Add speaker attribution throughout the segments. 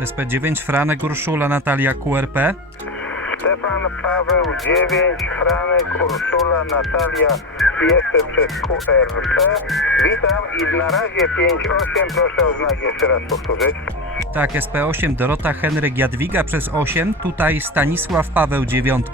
Speaker 1: SP9 Franek Urszula Natalia QRP.
Speaker 2: Stefan Paweł 9, Franek, Urszula, Natalia, jeszcze przez QRP. Witam i na razie 5-8, proszę oznać jeszcze raz powtórzyć.
Speaker 1: Tak, SP8 Dorota Henryk Jadwiga przez 8. Tutaj Stanisław Paweł 9.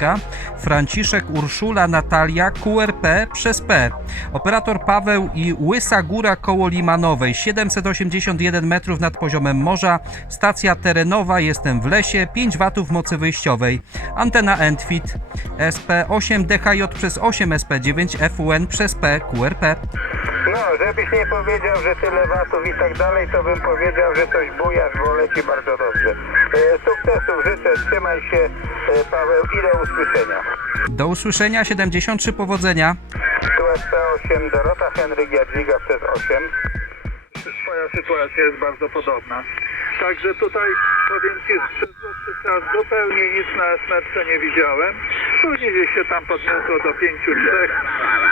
Speaker 1: Franciszek Urszula Natalia QRP przez P. Operator Paweł i Łysa Góra koło Limanowej 781 metrów nad poziomem morza. Stacja terenowa, jestem w lesie, 5 watów mocy wyjściowej. Antena Endfit SP8 DHJ przez 8 SP9 FUN przez P QRP.
Speaker 2: No, żebyś nie powiedział, że tyle watów i tak dalej, to bym powiedział, że coś bujasz, bo leci bardzo dobrze. E, sukcesów życzę, trzymaj się e, Paweł i do usłyszenia.
Speaker 1: Do usłyszenia 73 powodzenia.
Speaker 2: Tu SP8 Dorota Henryk Jadwiga przez 8.
Speaker 3: Twoja sytuacja jest bardzo podobna. Także tutaj powiem Ci, przez dłuższy czas zupełnie nic na esmerce nie widziałem. Później gdzieś się tam podniosło do 5-3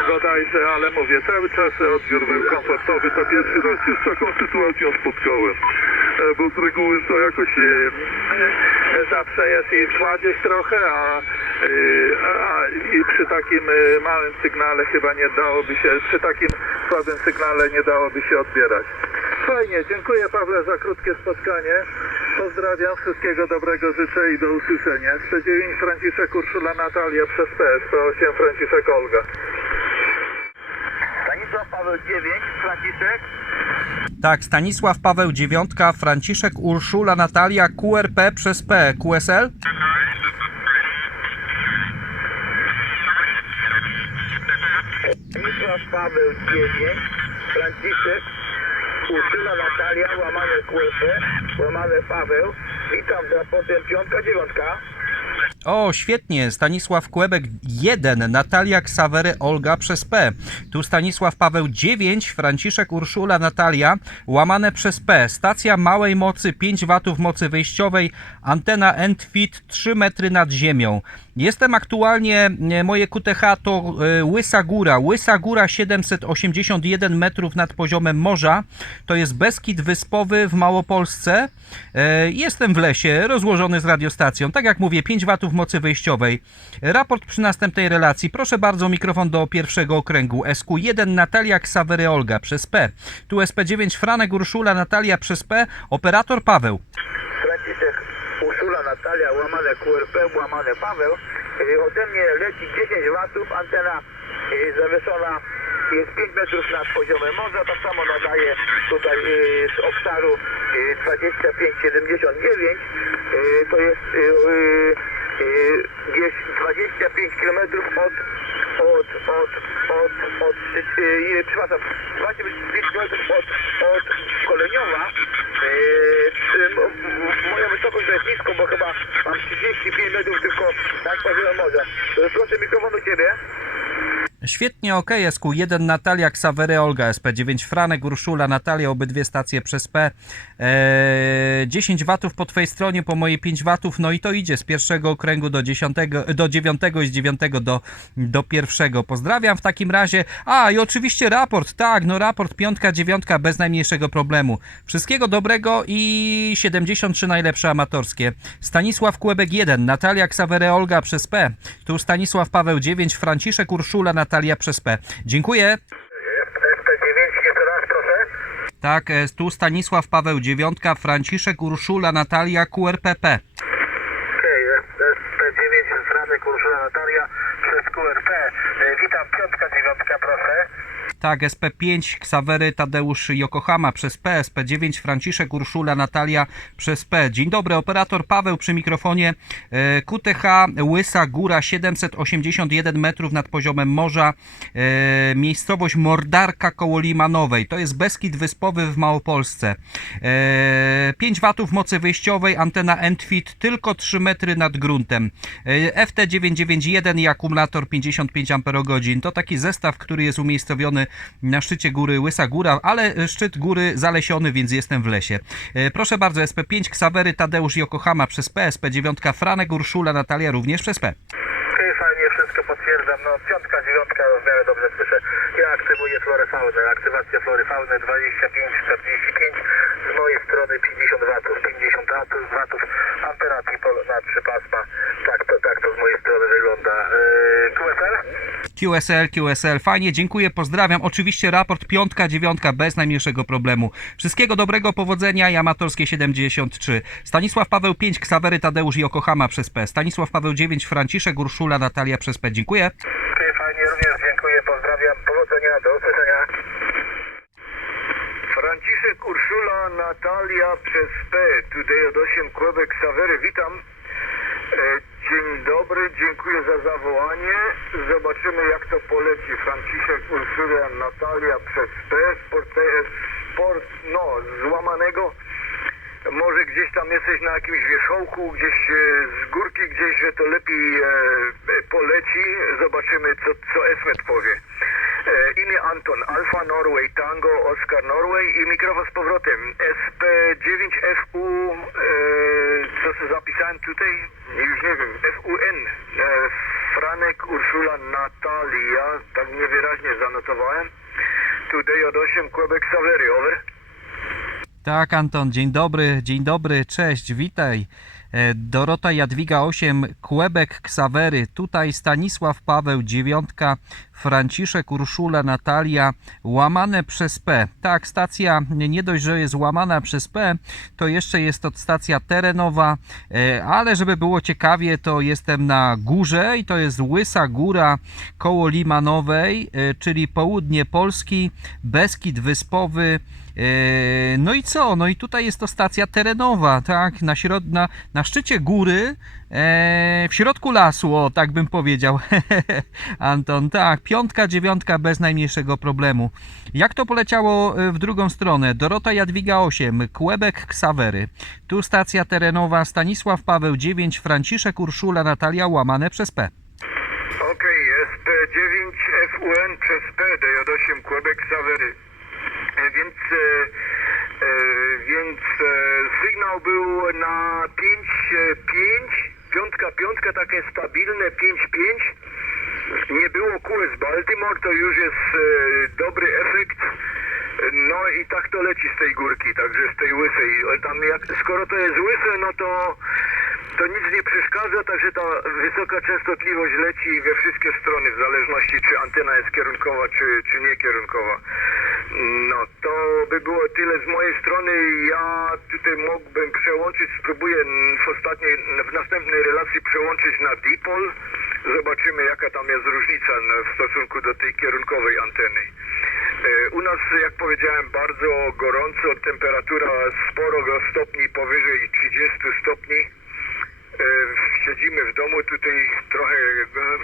Speaker 3: bodajże, ale mówię, cały czas odbiór był komfortowy. To pierwszy raz się z taką sytuacją spotkałem. E, Bo z reguły to jakoś e, e, zawsze jest i kładziesz trochę, a, a i przy takim małym sygnale chyba nie dałoby się, przy takim słabym sygnale nie dałoby się odbierać. Fajnie, dziękuję Pawle za krótkie spotkanie. Pozdrawiam, wszystkiego dobrego życzę i do usłyszenia. SP9 Franciszek Urszula Natalia przez PS, P8 Franciszek Olga.
Speaker 2: Stanisław Paweł 9, Franciszek.
Speaker 1: Tak, Stanisław Paweł 9, Franciszek Urszula Natalia QRP przez P. QSL?
Speaker 2: Stanisław Paweł 9, Franciszek, Urszula Natalia, łamane QP, łamane Paweł. Witam z raportem piątka, dziewiątka.
Speaker 1: O, świetnie. Stanisław Kłebek 1, Natalia Ksawery Olga przez P. Tu Stanisław Paweł 9, Franciszek Urszula Natalia, łamane przez P. Stacja małej mocy 5 watów mocy wyjściowej, antena Endfit 3 metry nad ziemią. Jestem aktualnie, moje QTH to e, Łysa Góra. Łysa Góra 781 metrów nad poziomem morza. To jest Beskid Wyspowy w Małopolsce. E, Jestem w lesie, rozłożony z radiostacją. Tak jak mówię, 5 watów mocy wyjściowej. Raport przy następnej relacji. Proszę bardzo, mikrofon do pierwszego okręgu. SQ1 Natalia Ksawery Olga przez P. Tu SP9 Franek Urszula Natalia przez P. Operator Paweł.
Speaker 2: Franciszek, Urszula Natalia, łamane QRP, łamane Paweł. Y, Ode mnie leci 10 watów, antena y, zawieszona jest 5 metrów nad poziomem morza, tak samo nadaje tutaj y, z obszaru y, 2579, y, to jest gdzieś 25 km od, od, od, od, od, y, y, przepraszam, 25 km od, od Koleniowa, y, m- moja wysokość to jest nisko, bo chyba mam 35 metrów tylko nad poziomem morza. Proszę mikrofon do Ciebie.
Speaker 1: Świetnie, ok, SQ1 Natalia Ksawery Olga, SP9 Franek Urszula Natalia, obydwie stacje przez P. Eee, 10 watów po Twojej stronie, po mojej 5 watów, no i to idzie z pierwszego okręgu do, 10, do 9 i z 9 do, do pierwszego. Pozdrawiam w takim razie. A i oczywiście raport, tak, no raport piątka, dziewiątka bez najmniejszego problemu. Wszystkiego dobrego i 73 najlepsze amatorskie. Stanisław Kłebek 1, Natalia Ksawery Olga przez P. Tu Stanisław Paweł 9, Franciszek Urszula Natalia przez P. Dziękuję.
Speaker 2: SP9, jeszcze raz proszę.
Speaker 1: Tak, e, tu Stanisław Paweł 9, Franciszek Urszula Natalia QRPP.
Speaker 2: Okej, SP9, Franek, Urszula Natalia przez QRP. Y, Witam, piątka, dziewiątka, proszę.
Speaker 1: Tak, SP5 Ksawery Tadeusz Yokohama przez P, SP9 Franciszek Urszula Natalia przez P. Dzień dobry, operator Paweł przy mikrofonie. E, QTH Łysa Góra 781 metrów nad poziomem morza. E, Miejscowość Mordarka koło Limanowej. To jest Beskid Wyspowy w Małopolsce. E, 5 watów mocy wyjściowej, antena Endfit tylko 3 metry nad gruntem. E, FT991 i akumulator 55 Ah. To taki zestaw, który jest umiejscowiony na szczycie góry Łysa Góra, ale szczyt góry zalesiony, więc jestem w lesie. E, proszę bardzo, SP5 Ksawery, Tadeusz Yokohama przez P, SP9 Franek, Urszula, Natalia również przez P.
Speaker 2: Fajnie, wszystko potwierdzam. No, piątka, dziewiątka w miarę dobrze słyszę. Ja aktywuję florę faunę. Aktywacja flory fauny 25, 45 swojej strony 50 watów, 50 watów, antena Tipol na trzy pasma. Tak to, tak to z mojej strony wygląda. Yy, QSL?
Speaker 1: QSL, QSL, fajnie, dziękuję, pozdrawiam. Oczywiście raport piątka, dziewiątka, bez najmniejszego problemu. Wszystkiego dobrego, powodzenia i amatorskie 73. Stanisław Paweł 5, Ksawery Tadeusz i Okohama przez P. Stanisław Paweł 9, Franciszek Urszula, Natalia przez P. Dziękuję.
Speaker 3: Franciszek Urszula Natalia przez P, tutaj od 8 Quebec Savery, witam. E, Dzień dobry, dziękuję za zawołanie. Zobaczymy jak to poleci. Franciszek Urszula Natalia przez P, sport, e, sport no, złamanego. Może gdzieś tam jesteś na jakimś wierzchołku, gdzieś e, z górki gdzieś, że to lepiej poleci. Zobaczymy co, co Esmet powie. E, imię Anton, Alfa Norway, Tango, Oscar Norway i mikrofon z powrotem. SP9FU, e, co sobie zapisałem tutaj? Już nie wiem, FUN, e, Franek Urszula Natalia, tak niewyraźnie zanotowałem. Tutaj od 8 Quebec Savery, over.
Speaker 1: Tak, Anton, dzień dobry, dzień dobry, cześć, witaj. E, Dorota Jadwiga 8, Kłebek Ksawery, tutaj Stanisław Paweł 9, Franciszek Urszula Natalia, łamane przez P. Tak, stacja nie dość, że jest łamana przez P, to jeszcze jest to stacja terenowa, e, ale żeby było ciekawie, to jestem na górze i to jest Łysa Góra koło Limanowej, e, czyli południe Polski, Beskid Wyspowy, No i co? No i tutaj jest to stacja terenowa, tak? Na, środ... na, na szczycie góry, e, w środku lasu, o tak bym powiedział. Anton, tak, piątka, dziewiątka bez najmniejszego problemu. Jak to poleciało e, w drugą stronę? Dorota Jadwiga 8, Kłebek Ksawery. Tu stacja terenowa Stanisław Paweł 9, Franciszek Urszula Natalia łamane przez P.
Speaker 3: Okej, SP9 FUN przez P, DJ8 Quebec Savery. E, Więc, e, e, więc sygnał był na 5, 5, piątka, piątka, takie stabilne 5, 5. Nie było QS Baltimore, to już jest dobry efekt. No i tak to leci z tej górki, także z tej łysej. Tam jak, skoro to jest łyse, no to to nic nie przeszkadza, także ta wysoka częstotliwość leci we wszystkie strony, w zależności czy antena jest kierunkowa, czy, czy nie kierunkowa. No to by było tyle z mojej strony. Ja tutaj mógłbym przełączyć, spróbuję w ostatniej, w następnej relacji przełączyć na dipol. Zobaczymy jaka tam jest różnica w stosunku do tej kierunkowej anteny. E, U nas, jak powiedziałem, bardzo gorąco, temperatura sporo stopni powyżej 30 stopni. Siedzimy w domu, tutaj trochę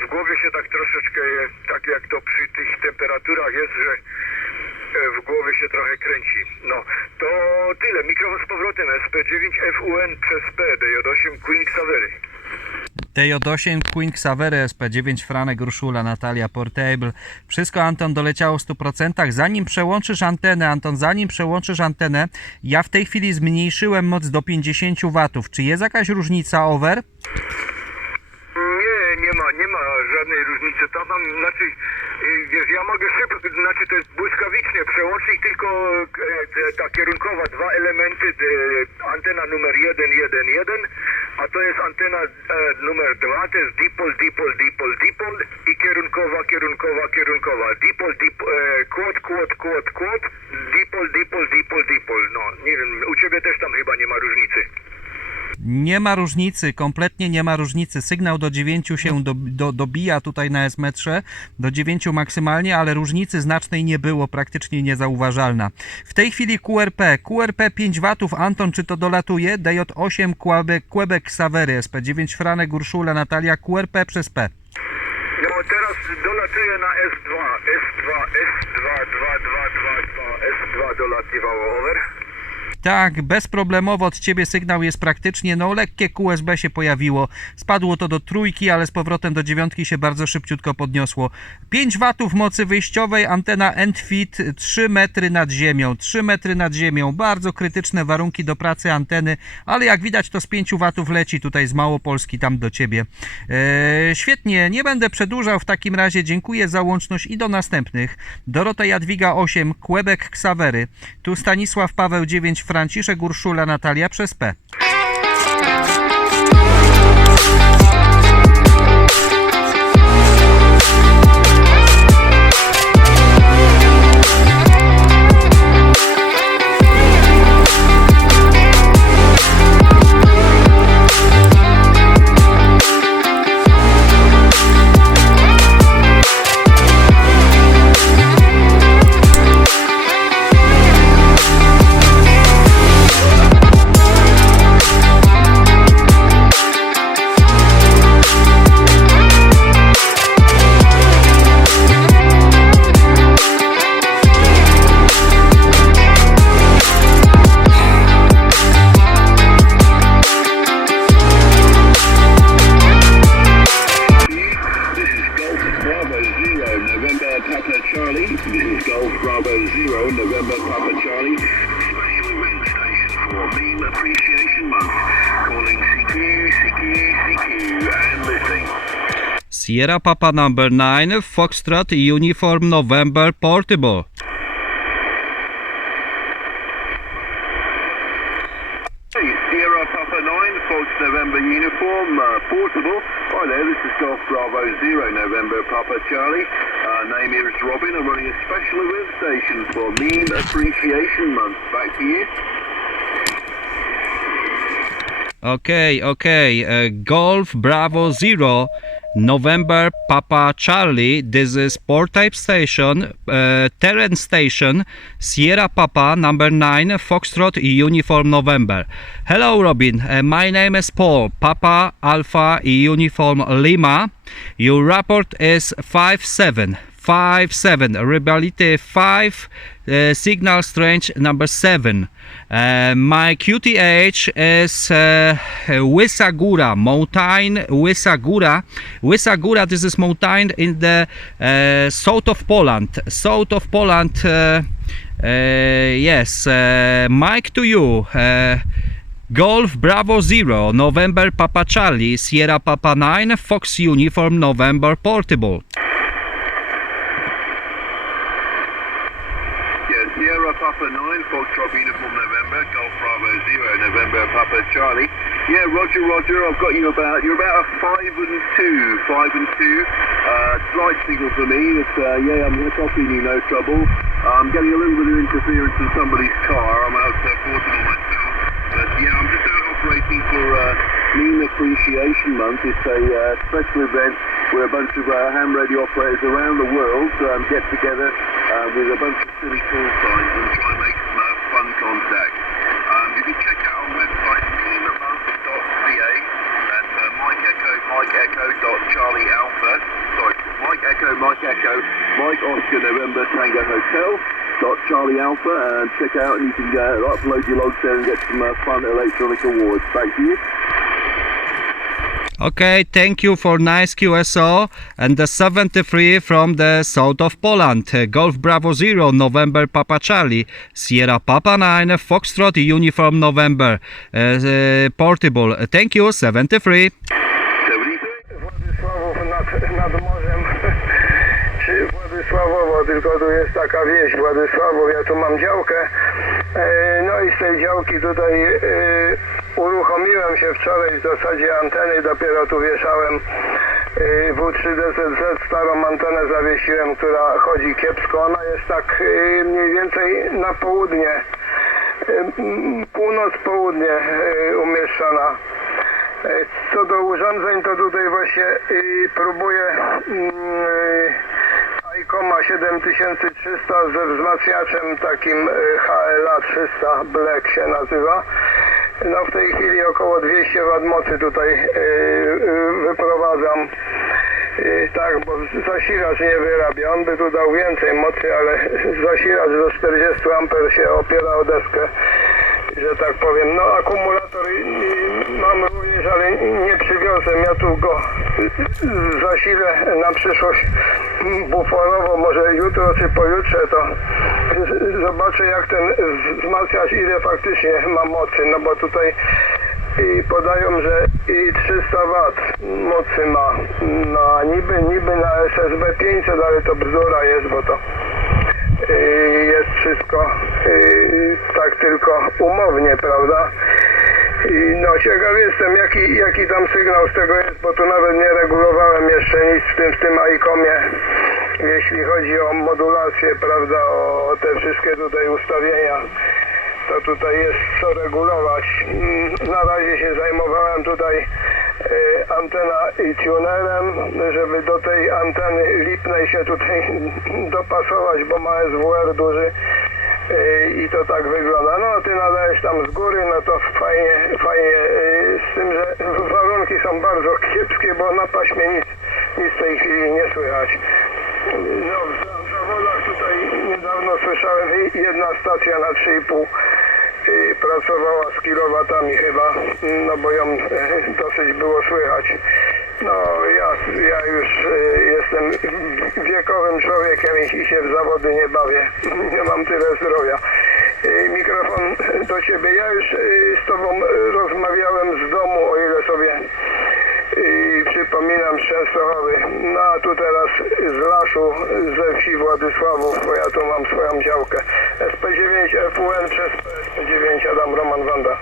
Speaker 3: w głowie się tak troszeczkę, tak jak to przy tych temperaturach jest, że e, w głowie się trochę kręci. No, to tyle. Mikrofon z powrotem SP9 FUN przez P, DJ8 Queen Xavery.
Speaker 1: TJ8, Queen Xavery, SP9, Franek, Urszula, Natalia, Portable. Wszystko, Anton, doleciało w 100%. Zanim przełączysz antenę, Anton, zanim przełączysz antenę, ja w tej chwili zmniejszyłem moc do 50 W. Czy jest jakaś różnica over?
Speaker 3: Nie, nie ma, nie ma żadnej różnicy. Tam mam, znaczy, wiesz, ja mogę szybko, znaczy to jest błyskawicznie przełączyć tylko e, te- ta kierunkowa, dwa elementy, e, antena numer 1, 1, 1, a to jest antena e, numer 2, to jest dipol, dipol, dipol, dipol i kierunkowa, kierunkowa, kierunkowa. Dipol, dipol, e, quad, quad, quad, quad, dipol, dipol, dipol, dipol. No, nie wiem, u ciebie też tam chyba nie ma różnicy.
Speaker 1: Nie ma różnicy, kompletnie nie ma różnicy. Sygnał do 9 się do, do, dobija tutaj na S-metrze, do 9 maksymalnie, ale różnicy znacznej nie było, praktycznie niezauważalna. W tej chwili QRP, QRP 5 W, Anton, czy to dolatuje? DJ8, Quebec, Quebec Savery, SP9, Franek, Urszula, Natalia, QRP przez P.
Speaker 3: No teraz dolatuję na S2, S2, S2, 2, 2, 2, 2, S2 dolatywało, over.
Speaker 1: Tak, bezproblemowo od ciebie sygnał jest praktycznie, no lekkie QSB się pojawiło. Spadło to do trójki, ale z powrotem do dziewiątki się bardzo szybciutko podniosło. 5 watów mocy wyjściowej, antena Endfit 3 metry nad ziemią. 3 metry nad ziemią, bardzo krytyczne warunki do pracy anteny, ale jak widać to z 5 watów leci tutaj z Małopolski tam do ciebie. Eee, świetnie, nie będę przedłużał w takim razie, dziękuję za łączność i do następnych. Dorota Jadwiga 8, Quebec Ksawery, tu Stanisław Paweł 9, 9 Franciszek Urszula Natalia przez P.
Speaker 4: for Meme Appreciation Month. Calling CQ, CQ, CQ, and listening.
Speaker 1: Sierra Papa number 9 Foxtrot Uniform November Portable.
Speaker 4: Hey, Sierra Papa 9, Fox November Uniform, uh, Portable. Hi there, this is Golf Bravo Zero, November Papa Charlie. Uh, name here is Robin. I'm running a special event station for Meme Appreciation Month. Back to you.
Speaker 1: Okay, okay. Uh, Golf Bravo Zero, November Papa Charlie. This is port type station, uh, terrain station, Sierra Papa number 9, Foxtrot Uniform November. Hello, Robin. Uh, my name is Paul, Papa Alpha Uniform Lima. Your report is 57. 57 Rebelity 5 uh, Signal Strange number 7 uh, my QTH is uh, Wysagura mountain Wysagura. Wysagura this is mountain in the uh, south of Poland. South of Poland uh, uh, yes uh, Mike to you. Uh, Golf Bravo Zero November Papa Charlie Sierra Papa 9 Fox Uniform November Portable
Speaker 4: Papa 9, Foxtrot Uniform November, Golf Bravo 0, November Papa Charlie. Yeah, Roger, Roger, I've got you about, you're about a 5 and 2, 5 and 2. Uh, slight signal for me, uh, yeah, I'm copying you, no trouble. I'm getting a little bit of interference in somebody's car, I'm out uh, Portugal myself. But yeah, I'm just out operating for uh, Meme Appreciation Month. It's a uh, special event where a bunch of uh, ham radio operators around the world um, get together uh, with a bunch of silly call signs and try and make some uh, fun contact. Um, you can check out our website, memeamonth.ca. That's uh, Mike Echo, Mike Charlie Alpha. Sorry, Mike Echo, Mike Echo, Mike Oscar November Tango Hotel. Dot Charlie Alpha and check out and you can uh, upload your logs there and get some uh, fun electronic awards. Back to you.
Speaker 1: Okay, thank you for nice QSO and the 73 from the south of Poland. Uh, Golf Bravo Zero, November Papa Charlie, Sierra Papa 9, Foxtrot Uniform November, uh, uh, Portable. Thank you, 73.
Speaker 4: 73.
Speaker 5: Tu jest taka wieś Władysławów, ja tu mam działkę, e, no i z tej działki tutaj e, uruchomiłem się wczoraj w zasadzie anteny, dopiero tu wieszałem. E, W3DZZ, starą antenę zawiesiłem, która chodzi kiepsko, ona jest tak mniej więcej na południe, północ-południe umieszczona. Co do urządzeń, to tutaj właśnie próbuję ICOMA 7300 ze wzmacniaczem takim y, HLA 300 Black się nazywa. No w tej chwili około 200 W mocy tutaj y, y, wyprowadzam. Tak, bo zasilacz nie wyrabia. On by tu dał więcej mocy, ale zasilacz do 40 A się opiera o deskę że tak powiem. No akumulator mam również, ale nie przywiozłem. Ja tu go zasilę na przyszłość buforowo, może jutro czy pojutrze, to zobaczę jak ten wzmacniacz ile faktycznie ma mocy, no bo tutaj i podają, że i 300 W mocy ma. No niby, niby na SSB 500, ale to bzdura jest, bo to y, jest wszystko y, tak tylko umownie, prawda? I no ciekaw jestem, jaki, jaki tam sygnał z tego jest, bo tu nawet nie regulowałem jeszcze nic w tym, w tym ICOMie, jeśli chodzi o modulację, prawda, o te wszystkie tutaj ustawienia to tutaj jest co regulować. Mm, Na razie się zajmowałem tutaj e, antena i tunerem, żeby do tej anteny lipnej się tutaj dopasować, bo ma SWR duży i to tak wygląda. No ty nadajesz tam z góry, no to fajnie, fajnie, e, z tym, że warunki są bardzo kiepskie, bo na paśmie nic, nic w tej chwili nie słychać. No, w za- w zawodach tutaj niedawno słyszałem jedna stacja na 3,5 y, pracowała z kilowatami chyba, no bo ją dosyć było słychać. No ja, ja już y, jestem wiekowym człowiekiem i się w zawody nie bawię. Nie mam tyle zdrowia. Y, Mikrofon do ciebie. Ja już y, z tobą rozmawiałem z domu, o ile sobie przypominam z Częstochowy. No a tu teraz z Laszu, ze wsi Władysławów, bo ja tu mam swoją działkę. SP9 FUN przez SP9 Adam Roman Wanda.